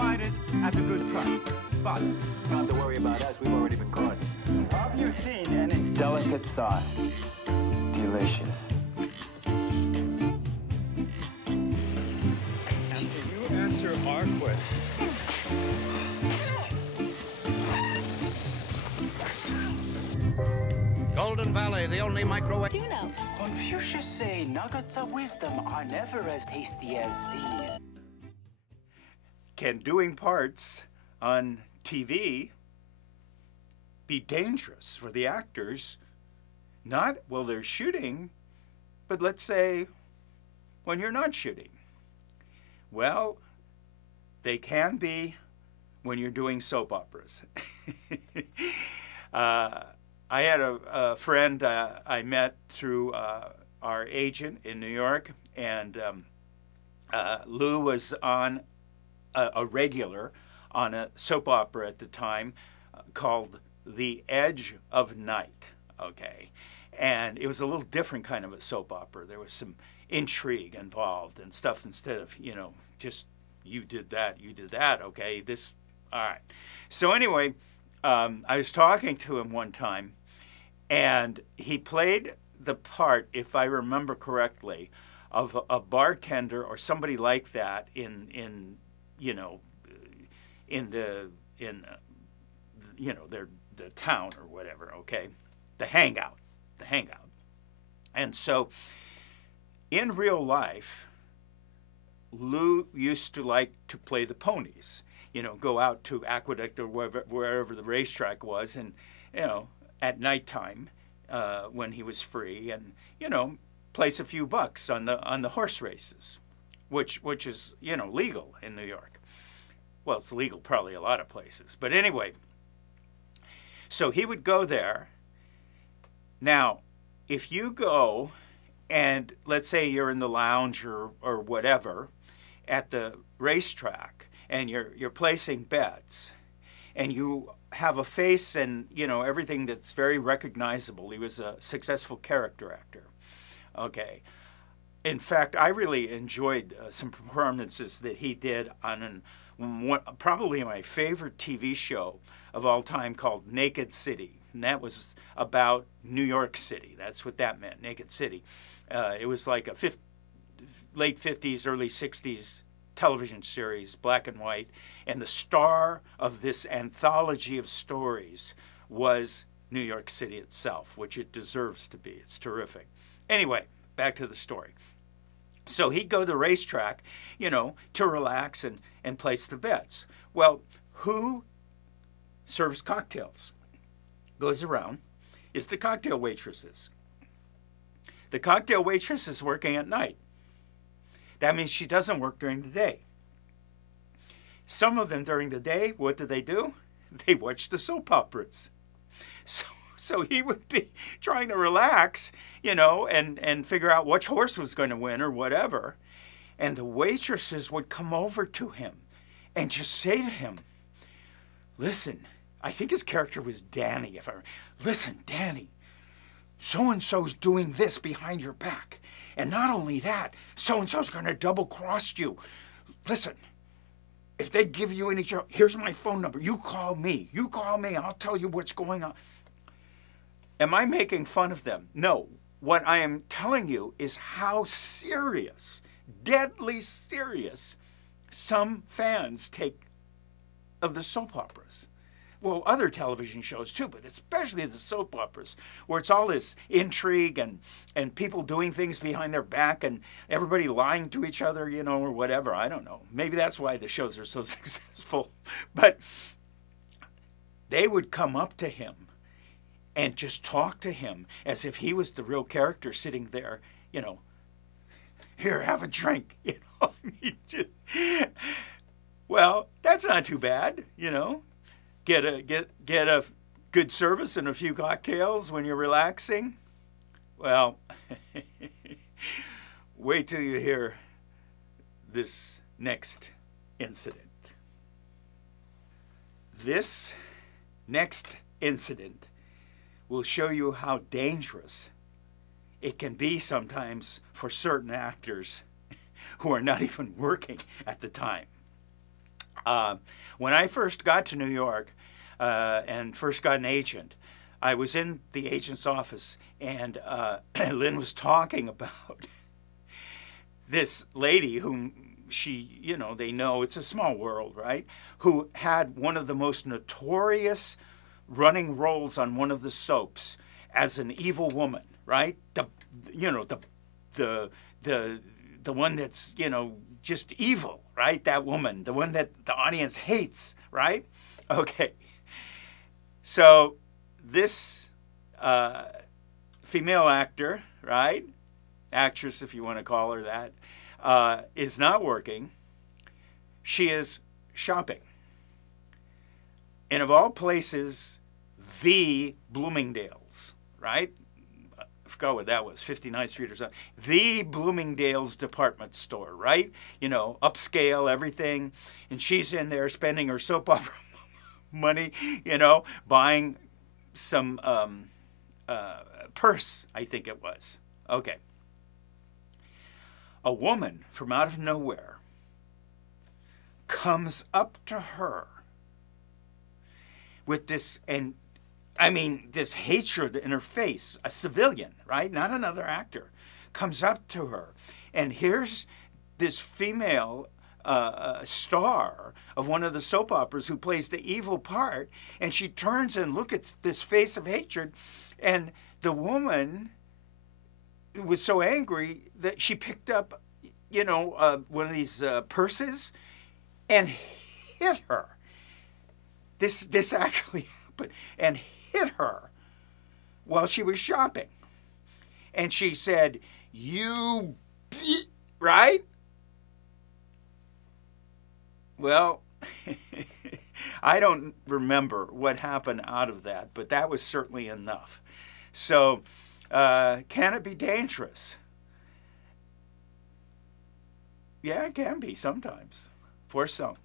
minded at a good price. But Not to worry about us, we've already been caught. have you seen any Delicate sauce. Delicious. After you answer our question, Golden Valley, the only microwave. Do you know? Confucius say nuggets of wisdom are never as tasty as these. Can doing parts on TV be dangerous for the actors? Not while they're shooting, but let's say when you're not shooting. Well, they can be when you're doing soap operas. I had a friend I met through our agent in New York, and Lou was on a regular on a soap opera at the time called The Edge of Night, okay? And it was a little different kind of a soap opera. There was some intrigue involved and stuff instead of, you know, just you did that, okay? All right. So anyway, I was talking to him one time, and he played the part, if I remember correctly, of a bartender or somebody like that in the town or whatever, okay? The hangout. And so in real life, Lou used to like to play the ponies, you know, go out to Aqueduct or wherever the racetrack was, and, you know, at nighttime when he was free, and, you know, place a few bucks on the horse races, which is, you know, legal in New York. Well, it's legal probably a lot of places. But anyway, so he would go there. Now, if you go and let's say you're in the lounge or whatever at the racetrack and you're placing bets and you have a face and, you know, everything that's very recognizable. He was a successful character actor. Okay. In fact, I really enjoyed some performances that he did on probably my favorite TV show of all time called Naked City. And that was about New York City. That's what that meant, Naked City. It was like a late 50s, early 60s television series, black and white. And the star of this anthology of stories was New York City itself, which it deserves to be. It's terrific. Anyway, back to the story. So he'd go to the racetrack, you know, to relax and place the bets. Well, who serves cocktails? Goes around is the cocktail waitresses. The cocktail waitress is working at night. That means she doesn't work during the day. Some of them during the day, what do? They watch the soap operas. So he would be trying to relax, you know, and figure out which horse was going to win or whatever. And the waitresses would come over to him and just say to him, listen, I think his character was Danny. Listen, Danny, so-and-so's doing this behind your back. And not only that, so-and-so's going to double-cross you. Listen, if they give you any trouble, here's my phone number. You call me. I'll tell you what's going on. Am I making fun of them? No. What I am telling you is how serious, deadly serious, some fans take of the soap operas. Well, other television shows too, but especially the soap operas, where it's all this intrigue and people doing things behind their back and everybody lying to each other, you know, or whatever. I don't know. Maybe that's why the shows are so successful. But they would come up to him and just talk to him as if he was the real character sitting there, you know, here, have a drink, you know. I mean, well, that's not too bad, you know. Get a good service and a few cocktails when you're relaxing. Well, wait till you hear this next incident. This next incident will show you how dangerous it can be sometimes for certain actors who are not even working at the time. When I first got to New York and first got an agent, I was in the agent's office, and Lynn was talking about this lady whom she, you know, they know it's a small world, right? Who had one of the most notorious running roles on one of the soaps as an evil woman, right? The one that's, you know, just evil, right? That woman, the one that the audience hates, right? Okay. So this female actor, right? Actress, if you want to call her that, is not working. She is shopping. And of all places, the Bloomingdale's, right? I forgot what that was, 59th Street or something. The Bloomingdale's department store, right? You know, upscale, everything. And she's in there spending her soap opera money, you know, buying some purse, I think it was. Okay. A woman from out of nowhere comes up to her with this, and I mean, this hatred in her face, a civilian, right? Not another actor, comes up to her. And here's this female star of one of the soap operas who plays the evil part, and she turns and looks at this face of hatred, and the woman was so angry that she picked up, you know, one of these purses and hit her. This actually happened, and hit her while she was shopping. And she said, "You right?" Well, I don't remember what happened out of that, but that was certainly enough. So, can it be dangerous? Yeah, it can be sometimes, for some.